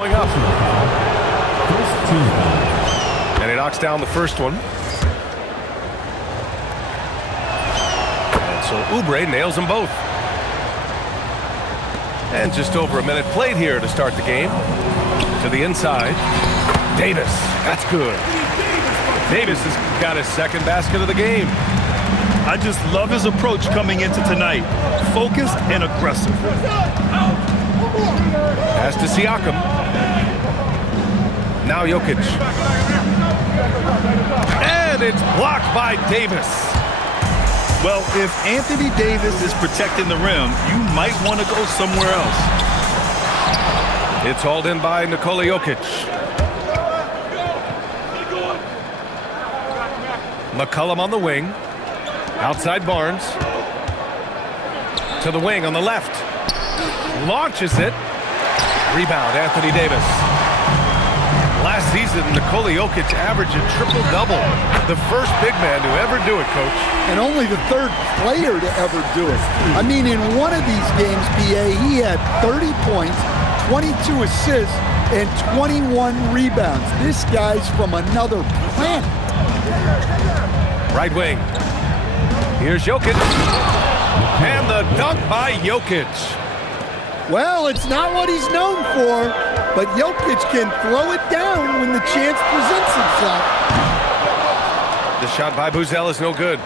Going up. And he knocks down the first one. And so Oubre nails them both. And just over a minute played here to start the game. To the inside. Davis. That's good. Davis has got his second basket of the game. I just love his approach coming into tonight. Focused and aggressive. Pass to Siakam. Now Jokic. And it's blocked by Davis. Well, if Anthony Davis is protecting the rim, you might want to go somewhere else. It's hauled in by Nikola Jokic. McCollum on the wing. Outside Barnes. To the wing on the left. Launches it. Rebound, Anthony Davis. Last season, Nikola Jokic averaged a triple-double. The first big man to ever do it, Coach. And only the third player to ever do it. I mean, in one of these games, BA, he had 30 points, 22 assists, and 21 rebounds. This guy's from another planet. Right wing. Here's Jokic. And the dunk by Jokic. Well, it's not what he's known for, but Jokic can throw it down when the chance presents itself. The shot by Buzel is no good.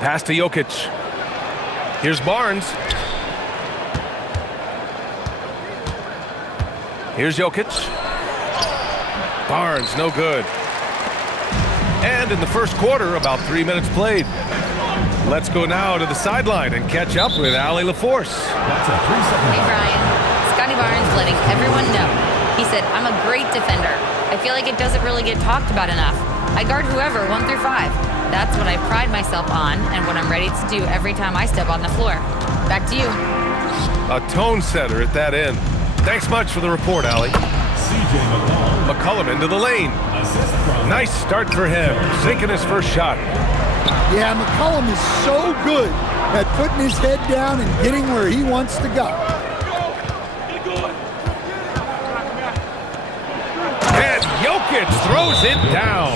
Pass to Jokic. Here's Barnes. Here's Jokic. Barnes, no good. And in the first quarter, about 3 minutes played. Let's go now to the sideline and catch up with Allie LaForce. Hey, Brian. Scotty Barnes letting everyone know. He said, I'm a great defender. I feel like it doesn't really get talked about enough. I guard whoever, 1 through 5. That's what I pride myself on and what I'm ready to do every time I step on the floor. Back to you. A tone setter at that end. Thanks much for the report, Allie. McCollum into the lane. Nice start for him, sinking his first shot. Yeah, McCollum is so good at putting his head down and getting where he wants to go. And Jokic throws it down.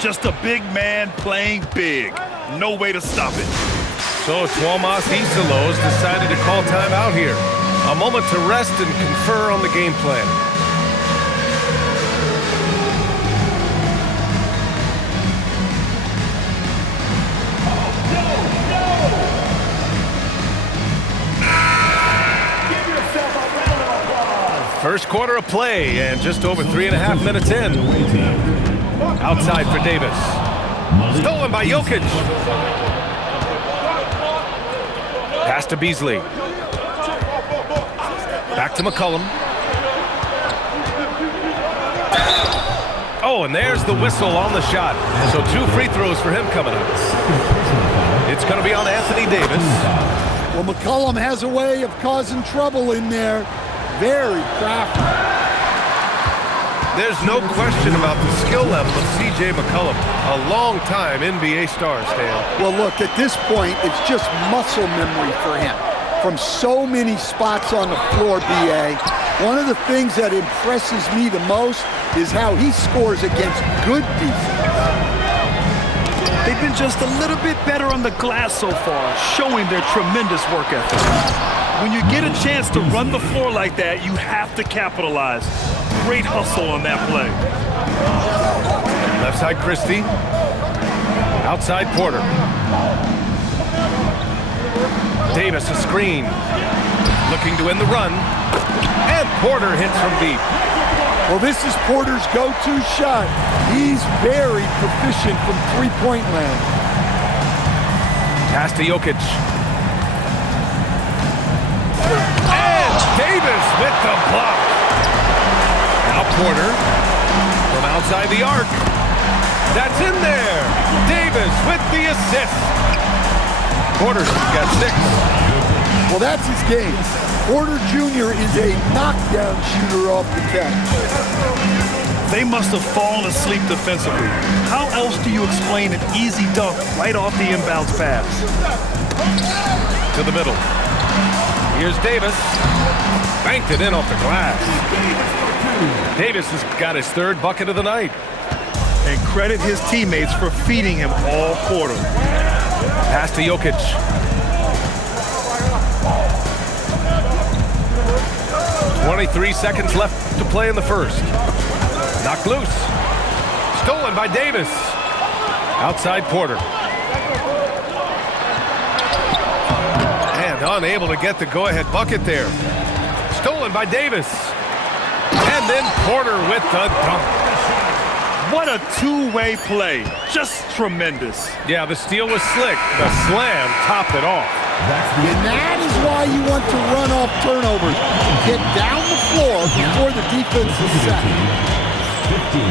Just a big man playing big. No way to stop it. So Tuomas Isalos decided to call time out here. A moment to rest and confer on the game plan. First quarter of play and just over 3.5 minutes in. Outside for Davis. Stolen by Jokic. Pass to Beasley. Back to McCollum. Oh, and there's the whistle on the shot. So 2 free throws for him coming up. It's going to be on Anthony Davis. Well, McCollum has a way of causing trouble in there. Very crafty. There's no question about the skill level of C.J. McCollum, a long-time NBA star, Stan. Well, look, at this point, it's just muscle memory for him. From so many spots on the floor, B.A., one of the things that impresses me the most is how he scores against good defense. They've been just a little bit better on the glass so far, showing their tremendous work ethic. When you get a chance to run the floor like that, you have to capitalize. Great hustle on that play. Left side Christie. Outside Porter. Davis a screen. Looking to win the run. And Porter hits from deep. Well, this is Porter's go-to shot. He's very proficient from three-point land. Pass to Jokic. And Davis with the block. Now Porter from outside the arc. That's in there. Davis with the assist. Porter's got 6. Well, that's his game. Porter Jr. is a knockdown shooter off the catch. They must have fallen asleep defensively. How else do you explain an easy dunk right off the inbounds pass? To the middle. Here's Davis. Banked it in off the glass. Davis has got his third bucket of the night. And credit his teammates for feeding him all quarter. Pass to Jokic. .23 seconds left to play in the first. Knocked loose. Stolen by Davis. Outside Porter. And unable to get the go-ahead bucket there. Stolen by Davis. And then Porter with the dunk. What a two-way play. Just tremendous. Yeah, the steal was slick. The slam topped it off. And that is why you want to run off turnovers. Get down the floor before the defense is set. 15.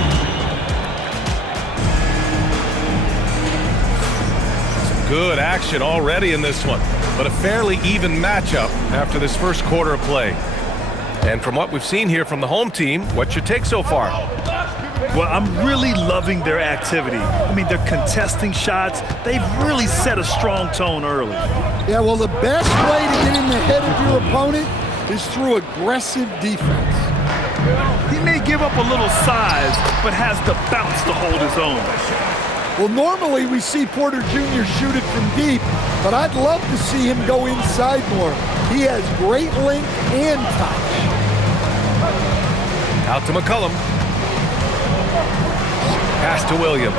Some good action already in this one, but a fairly even matchup after this first quarter of play. And from what we've seen here from the home team, what's your take so far? Well, I'm really loving their activity. I mean, they're contesting shots. They've really set a strong tone early. Yeah, well, the best way to get in the head of your opponent is through aggressive defense. He may give up a little size, but has the bounce to hold his own. Well, normally we see Porter Jr. shoot it from deep, but I'd love to see him go inside more. He has great length and touch. Out to McCollum. Pass to Williams.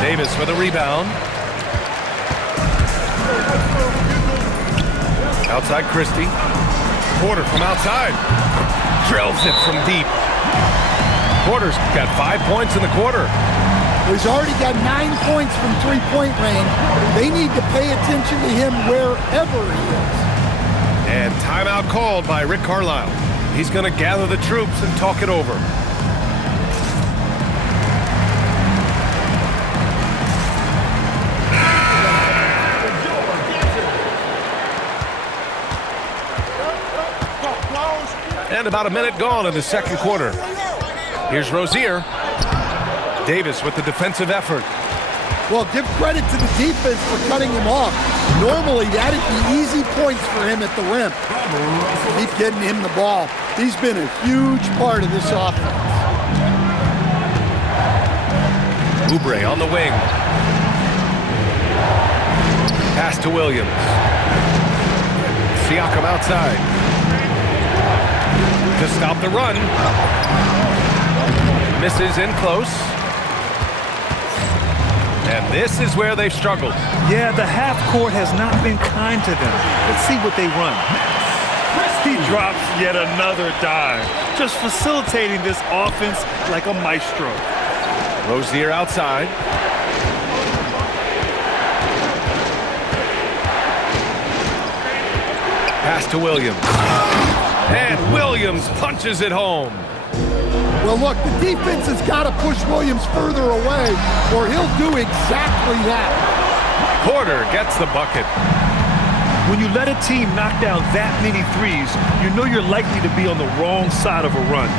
Davis for the rebound. Outside Christie. Porter from outside. Drills it from deep. Porter's got 5 points in the quarter. He's already got 9 points from three-point range. They need to pay attention to him wherever he is. And timeout called by Rick Carlisle. He's going to gather the troops and talk it over. And about a minute gone in the second quarter. Here's Rozier. Davis with the defensive effort. Well, give credit to the defense for cutting him off. Normally, that'd be easy points for him at the rim. Keep getting him the ball. He's been a huge part of this offense. Oubre on the wing. Pass to Williams. Siakam outside. To stop the run. Misses in close. And this is where they've struggled. Yeah, the half court has not been kind to them. Let's see what they run. He drops yet another dime, just facilitating this offense like a maestro. Rozier outside. Pass to Williams. And Williams punches it home. Well, look, the defense has got to push Williams further away, or he'll do exactly that. Porter gets the bucket. When you let a team knock down that many threes, you know you're likely to be on the wrong side of a run.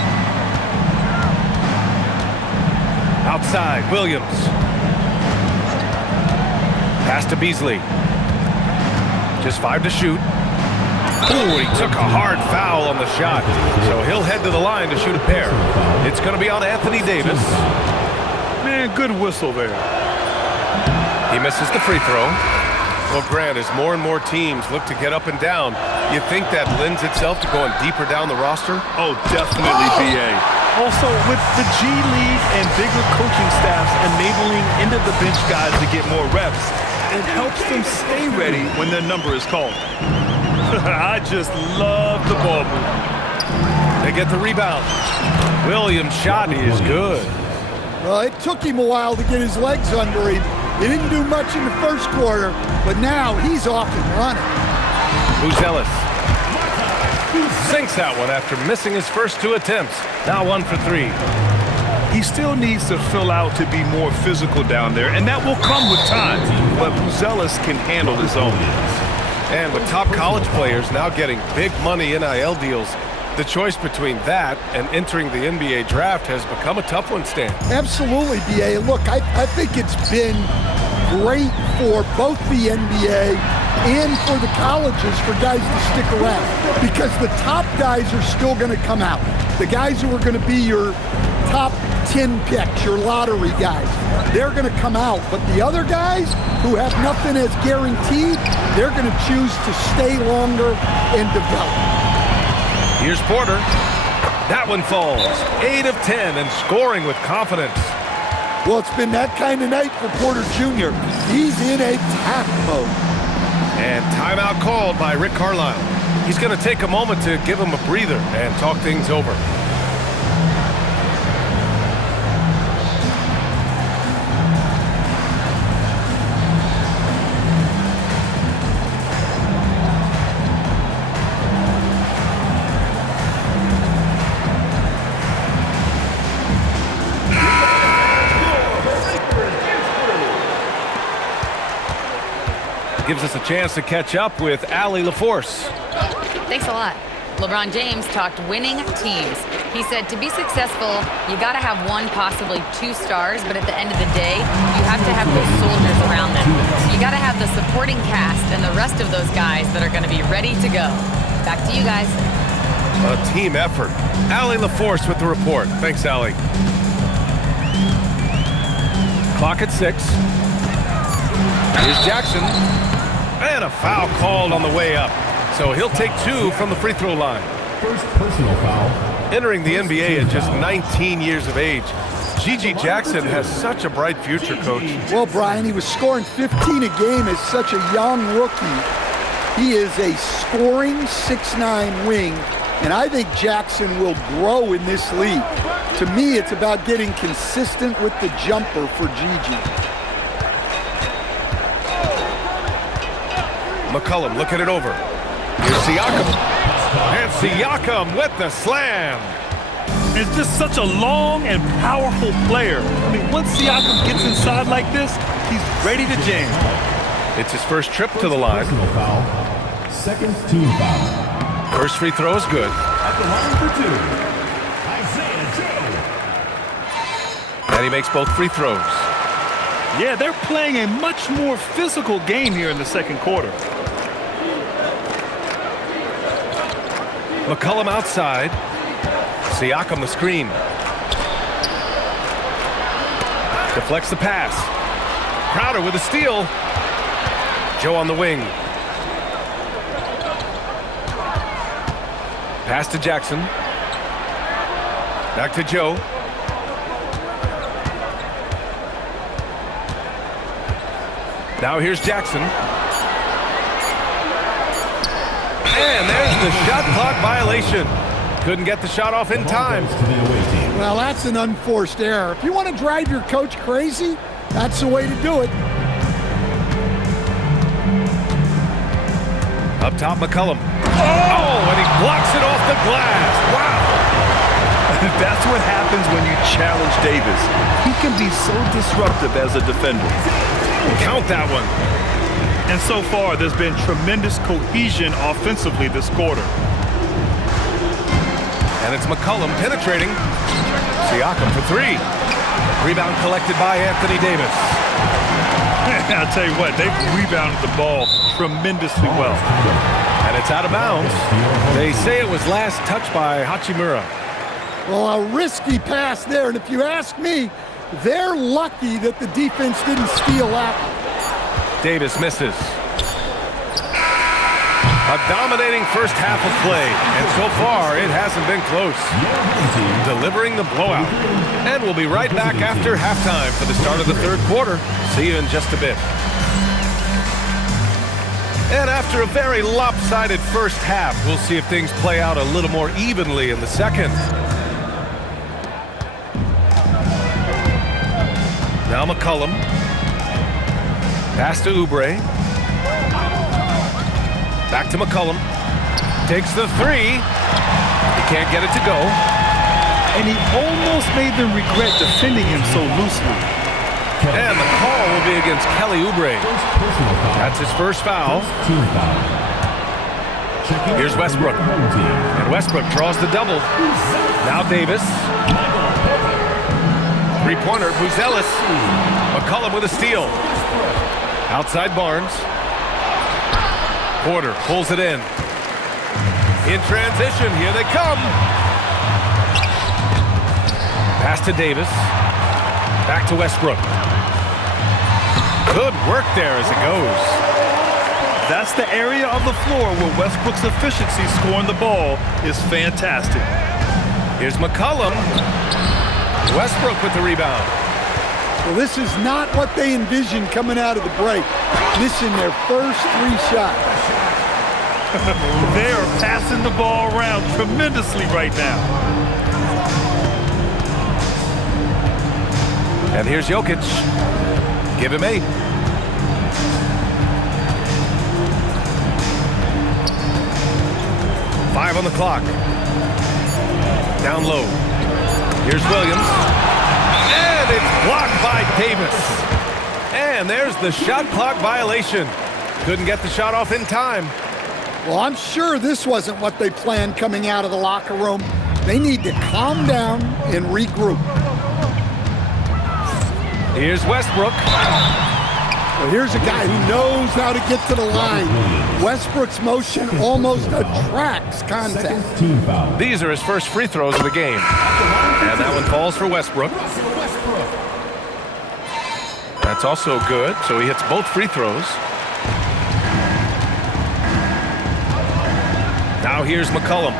Outside, Williams. Pass to Beasley. Just 5 to shoot. Ooh, he took a hard foul on the shot, so he'll head to the line to shoot a pair. It's going to be on Anthony Davis. Man, good whistle there. He misses the free throw. Well, Grant, as more and more teams look to get up and down, you think that lends itself to going deeper down the roster? Oh, definitely, BA. Also, with the G League and bigger coaching staffs enabling end-of-the-bench guys to get more reps, it helps them stay ready when their number is called. I just love the ball movement. They get the rebound. Williams' shot is good. Well, it took him a while to get his legs under him. He didn't do much in the first quarter, but now he's off and running. Ellis sinks that one after missing his first 2 attempts. Now 1 for 3. He still needs to fill out to be more physical down there, and that will come with time. But Buzelis can handle his own. And with top college players now getting big money NIL deals, the choice between that and entering the NBA draft has become a tough one, Stan. Absolutely, B.A. Look, I think it's been great for both the NBA and for the colleges for guys to stick around because the top guys are still going to come out. The guys who are going to be your top 10 picks, your lottery guys, they're going to come out. But the other guys who have nothing as guaranteed, they're going to choose to stay longer and develop. Here's Porter. That one falls. 8 of 10 and scoring with confidence. Well, it's been that kind of night for Porter Jr. He's in attack mode. And timeout called by Rick Carlisle. He's going to take a moment to give him a breather and talk things over. Gives us a chance to catch up with Allie LaForce. Thanks a lot. LeBron James talked winning teams. He said to be successful, you got to have one, possibly 2 stars, but at the end of the day, you have to have those soldiers around them. So you got to have the supporting cast and the rest of those guys that are going to be ready to go. Back to you guys. A team effort. Allie LaForce with the report. Thanks, Allie. Clock at 6. Here's Jackson. And a foul called on the way up. So he'll take 2 from the free throw line. First personal foul. Entering the NBA at just 19 years of age, Gigi Jackson has such a bright future, Coach. Well, Brian, he was scoring 15 a game as such a young rookie. He is a scoring 6'9" wing, and I think Jackson will grow in this league. To me, it's about getting consistent with the jumper for Gigi. McCollum looking it over. Here's Siakam. And Siakam with the slam. It's just such a long and powerful player. I mean, once Siakam gets inside like this, he's ready to jam. It's his first trip to the line. Personal foul. Second team foul. First free throw is good. At the line for 2, Isaiah Joe. And he makes both free throws. Yeah, they're playing a much more physical game here in the second quarter. McCollum outside. Siakam the screen. Deflects the pass. Crowder with a steal. Joe on the wing. Pass to Jackson. Back to Joe. Now here's Jackson. And there's the shot clock violation. Couldn't get the shot off in time. Well, that's an unforced error. If you want to drive your coach crazy, that's the way to do it. Up top, McCollum. Oh, and he blocks it off the glass. Wow. That's what happens when you challenge Davis. He can be so disruptive as a defender. Count that one. And so far, there's been tremendous cohesion offensively this quarter. And it's McCollum penetrating. Siakam for 3. Rebound collected by Anthony Davis. I'll tell you what, they've rebounded the ball tremendously well. And it's out of bounds. They say it was last touched by Hachimura. Well, a risky pass there, and if you ask me, they're lucky that the defense didn't steal that. Davis misses. A dominating first half of play, and so far it hasn't been close. Delivering the blowout. And we'll be right back after halftime for the start of the third quarter. See you in just a bit. And after a very lopsided first half, we'll see if things play out a little more evenly in the second. Now McCollum. Pass to Oubre. Back to McCollum. Takes the 3. He can't get it to go. and he almost made them regret defending him so loosely. And the call will be against Kelly Oubre. First personal foul. That's his first foul. First team foul. Checking Here's Westbrook. the home team. And Westbrook draws the double. Now Davis. Three-pointer, Buzelis. McCollum with a steal. Outside Barnes. Porter pulls it in. In transition, here they come. Pass to Davis. Back to Westbrook. Good work there as it goes. That's the area of the floor where Westbrook's efficiency scoring the ball is fantastic. Here's McCollum. Westbrook with the rebound. Well, this is not what they envisioned coming out of the break. Missing their first 3 shots. They are passing the ball around tremendously right now. And here's Jokic. Give him 8. Five on the clock. Down low. Here's Williams. And it's blocked by Davis. And there's the shot clock violation. Couldn't get the shot off in time. Well, I'm sure this wasn't what they planned coming out of the locker room. They need to calm down and regroup. Here's Westbrook. Well, here's a guy who knows how to get to the line. Westbrook's motion almost attracts contact. Second team foul. These are his first free throws of the game. And that one falls for Westbrook. That's also good, so he hits both free throws. Now here's McCollum.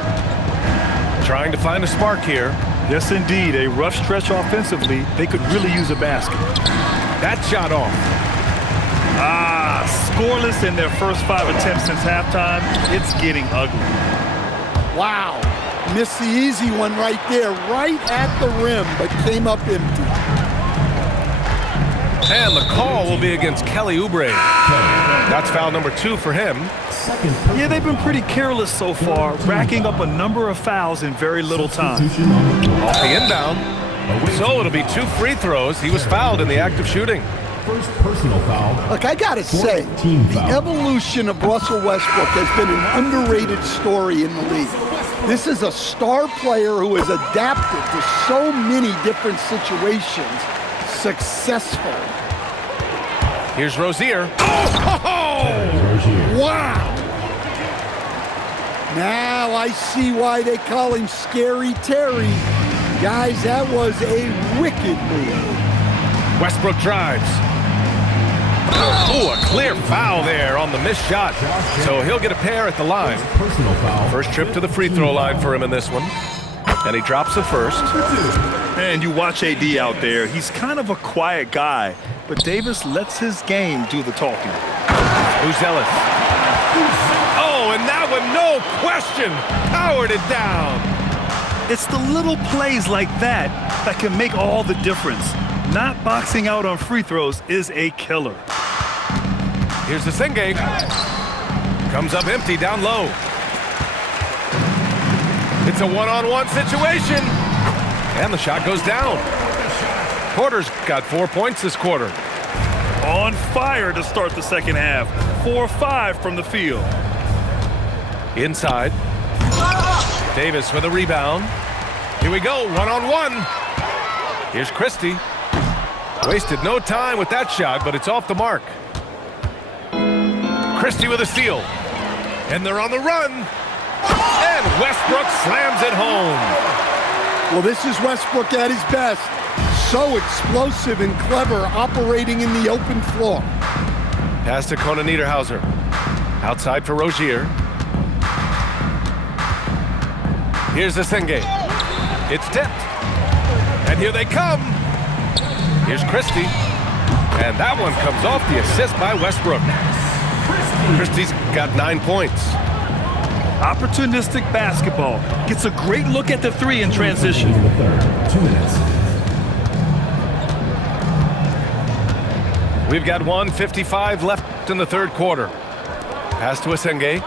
Trying to find a spark here. Yes, indeed. A rough stretch offensively. They could really use a basket. That shot off. Scoreless in their first 5 attempts since halftime. It's getting ugly. Wow. Missed the easy one right there, right at the rim, but came up empty. And the call will be against Kelly Oubre. That's foul number 2 for him. Second Yeah, they've been pretty careless so far, racking up a number of fouls in very little time. substitution on the court. Off the inbound. So it'll be 2 free throws. He was fouled in the act of shooting. First personal foul. Look, I gotta say, Team the foul. evolution of Russell Westbrook has been an underrated story in the league. This is a star player who has adapted to so many different situations successfully. Here's Rozier. Oh! Rozier. Wow! Now I see why they call him Scary Terry. Guys, that was a wicked move. Westbrook drives. Oh, a clear foul there on the missed shot. So he'll get a pair at the line. Personal foul. First trip to the free throw line for him in this one. And he drops the first. And you watch AD out there. He's kind of a quiet guy, but Davis lets his game do the talking. Buzelis. Oh, and that one, no question, powered it down. It's the little plays like that that can make all the difference. Not boxing out on free throws is a killer. Here's the Singh. Comes up empty down low. It's a one-on-one situation. And the shot goes down. Porter's got 4 points this quarter. On fire to start the second half. 4-5 from the field. Inside. Davis with a rebound. Here we go, one-on-one. Here's Christie. Wasted no time with that shot, but it's off the mark. Christie with a steal. And they're on the run. And Westbrook slams it home. Well, this is Westbrook at his best. So explosive and clever, operating in the open floor. Pass to Conan Niederhauser. Outside for Rozier. Here's the Singh. It's tipped. And here they come. Here's Christie. And that one comes off the assist by Westbrook. Christie's got 9 points. Opportunistic basketball. Gets a great look at the three in transition. In the third. 2 minutes. We've got 1:55 left in the third quarter. Pass to Asenge.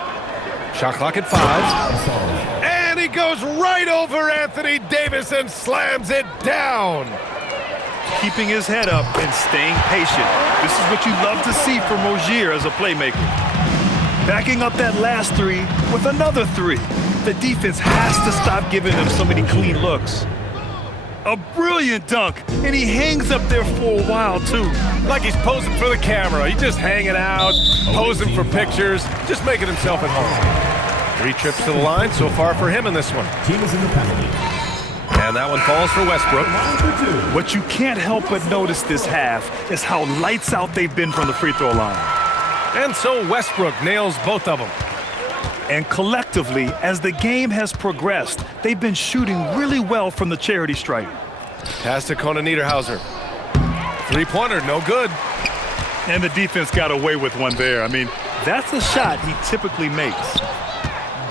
Shot clock at 5. And he goes right over Anthony Davis and slams it down. Keeping his head up and staying patient. This is what you love to see from Rozier as a playmaker. Backing up that last three with another three. The defense has to stop giving them so many clean looks. A brilliant dunk, and he hangs up there for a while, too. Like he's posing for the camera. He's just hanging out, posing for pictures, just making himself at home. 3 trips to the line so far for him in this one. Team is in the penalty. And that one falls for Westbrook. What you can't help but notice this half is how lights out they've been from the free throw line. And so Westbrook nails both of them. And collectively, as the game has progressed, they've been shooting really well from the charity stripe. Pass to Conan Niederhauser. 3-pointer, no good. And the defense got away with one there. I mean, that's a shot he typically makes.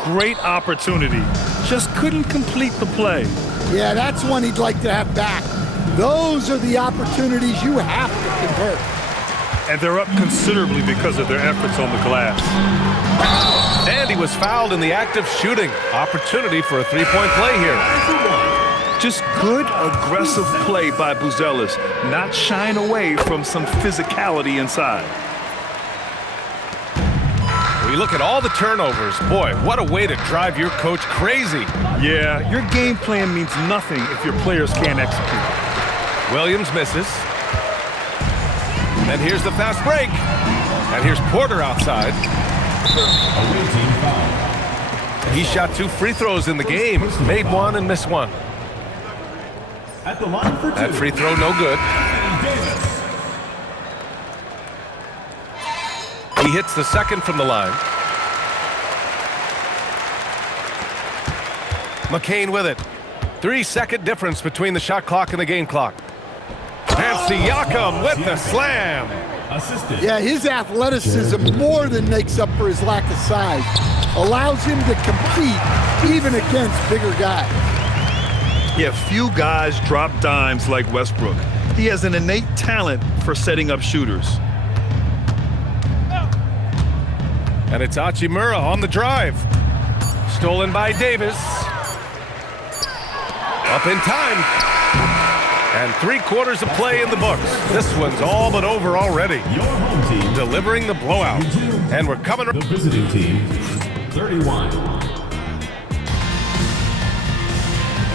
Great opportunity. Just couldn't complete the play. Yeah, that's one he'd like to have back. Those are the opportunities you have to convert. And they're up considerably because of their efforts on the glass. And he was fouled in the act of shooting. Opportunity for a 3-point play here. Just good, aggressive play by Buzelis, not shying away from some physicality inside. We look at all the turnovers. Boy, what a way to drive your coach crazy. Yeah, your game plan means nothing if your players can't execute. Williams misses. And here's the fast break. And here's Porter outside. Away team foul. He shot 2 free throws in the game. Made 1 and missed 1. At the line for 2. That free throw no good. Davis. He hits the second from the line. McCain with it. 3-second difference between the shot clock and the game clock. And Siakam with the slam. Assisted. Yeah, his athleticism more than makes up for his lack of size. Allows him to compete even against bigger guys. Yeah, few guys drop dimes like Westbrook. He has an innate talent for setting up shooters. And it's Hachimura on the drive. Stolen by Davis. Up in time. And 3/4 of play in the books. This one's all but over already. Your home team Delivering the blowout. And we're coming. The visiting team 31.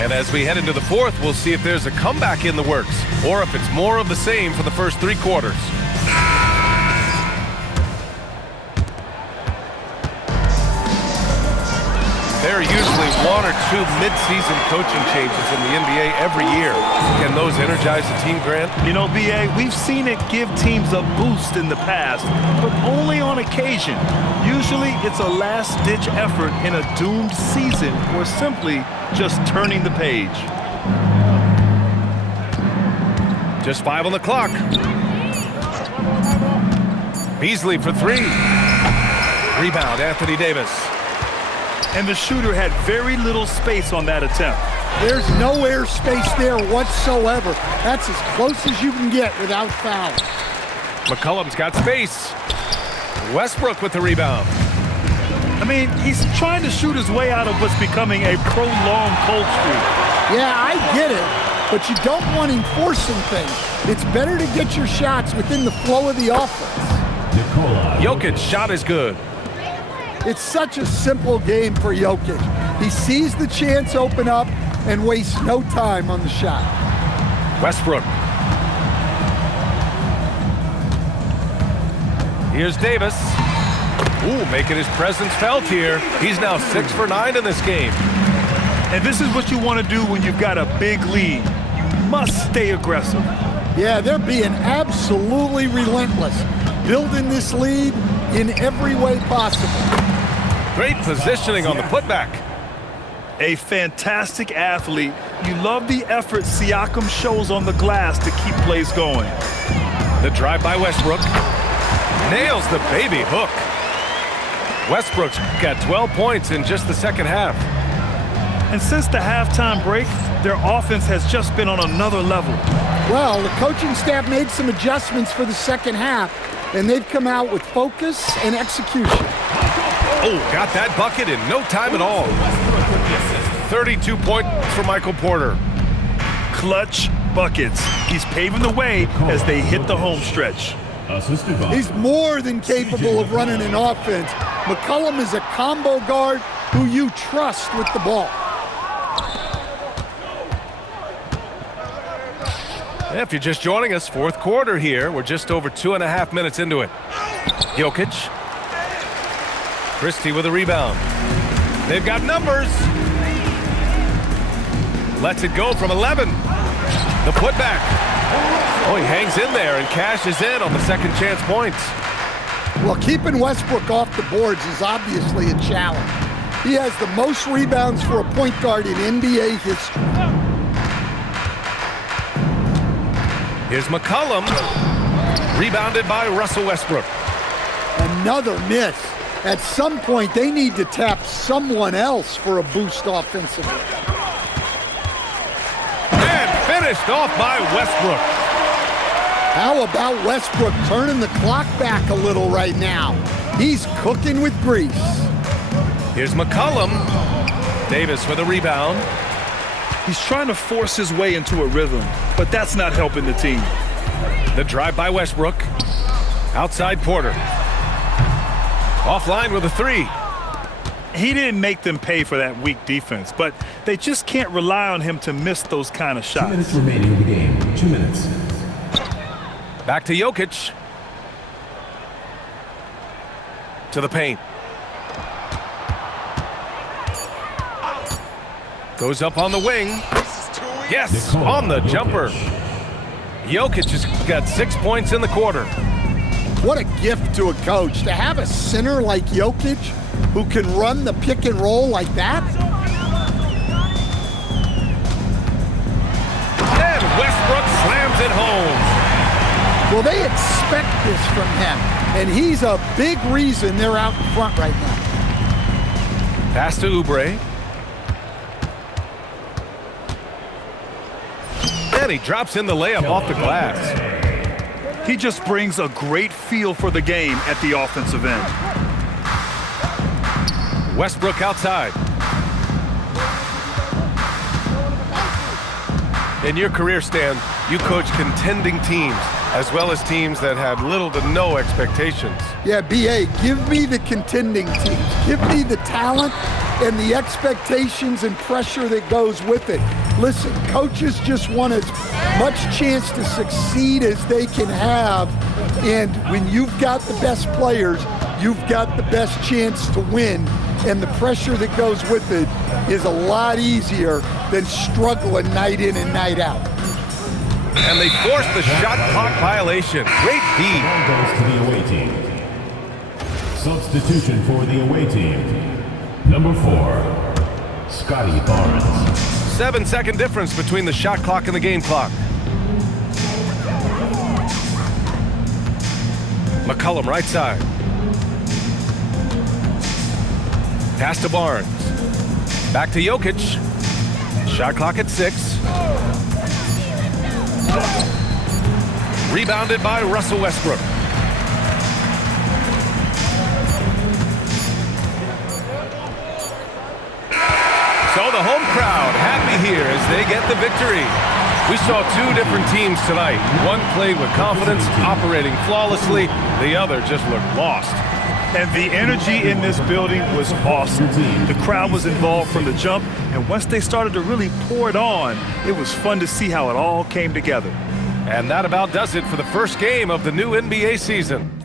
And as we head into the fourth, we'll see if there's a comeback in the works or if it's more of the same for the first 3 quarters. There are usually 1 or 2 mid-season coaching changes in the NBA every year. Can those energize the team, Grant? You know, B.A., we've seen it give teams a boost in the past, but only on occasion. Usually it's a last-ditch effort in a doomed season or simply just turning the page. Just 5 on the clock. Beasley for 3. Rebound, Anthony Davis. And the shooter had very little space on that attempt. There's no air space there whatsoever. That's as close as you can get without foul. McCollum's got space. Westbrook with the rebound. I mean, he's trying to shoot his way out of what's becoming a prolonged cold streak. Yeah, I get it, but you don't want him forcing things. It's better to get your shots within the flow of the offense. Nikola Jokic shot is good. It's such a simple game for Jokic. He sees the chance open up and wastes no time on the shot. Westbrook. Here's Davis. Ooh, making his presence felt here. He's now 6 for 9 in this game. And this is what you want to do when you've got a big lead. You must stay aggressive. Yeah, they're being absolutely relentless, building this lead in every way possible. Great positioning on the putback. A fantastic athlete. You love the effort Siakam shows on the glass to keep plays going. The drive by Westbrook. Nails the baby hook. Westbrook's got 12 points in just the second half. And since the halftime break, their offense has just been on another level. Well, the coaching staff made some adjustments for the second half, and they've come out with focus and execution. Oh, got that bucket in no time at all. Westbrook with the assist. 32 points for Michael Porter. Clutch buckets. He's paving the way as they hit the home stretch. Assisted by He's more than capable of running an offense. McCollum is a combo guard who you trust with the ball. If you're just joining us, fourth quarter here. We're just over 2.5 minutes into it. Jokic. Christie with a rebound. They've got numbers. Lets it go from 11. The putback. Oh, he hangs in there and cashes in on the second chance points. Well, keeping Westbrook off the boards is obviously a challenge. He has the most rebounds for a point guard in NBA history. Here's McCollum. Rebounded by Russell Westbrook. Another miss. At some point, they need to tap someone else for a boost offensively. And finished off by Westbrook. How about Westbrook turning the clock back a little right now? He's cooking with grease. Here's McCollum. Davis with a rebound. He's trying to force his way into a rhythm, but that's not helping the team. The drive by Westbrook. Outside Porter. Offline with a three. He didn't make them pay for that weak defense, but they just can't rely on him to miss those kind of 2 shots. minutes remaining in the game. 2 minutes. Back to Jokic. To the paint. Goes up on the wing. Yes, on the jumper. Jokic has got 6 points in the quarter. What a gift to a coach to have a center like Jokic who can run the pick and roll like that. And Westbrook slams it home. Well, they expect this from him, and he's a big reason they're out in front right now. Pass to Oubre. And he drops in the layup off the glass. He just brings a great feel for the game at the offensive end. Westbrook outside. In your career, Stan, you coach contending teams as well as teams that had little to no expectations. Yeah, B.A., give me the contending teams. Give me the talent and the expectations and pressure that goes with it. Listen, coaches just want as much chance to succeed as they can have, and when you've got the best players, you've got the best chance to win, and the pressure that goes with it is a lot easier than struggling night in and night out. And they forced the shot clock violation. Great D. Ball goes to the away team. Substitution for the away team. Number 4, Scotty Barnes. 7-second difference between the shot clock and the game clock. McCollum right side. Pass to Barnes. Back to Jokic. Shot clock at 6. Rebounded by Russell Westbrook. So the home crowd happy here as they get the victory. We saw 2 different teams tonight. One played with confidence, operating flawlessly. The other just looked lost. And the energy in this building was awesome. The crowd was involved from the jump, and once they started to really pour it on, it was fun to see how it all came together. And that about does it for the first game of the new NBA season.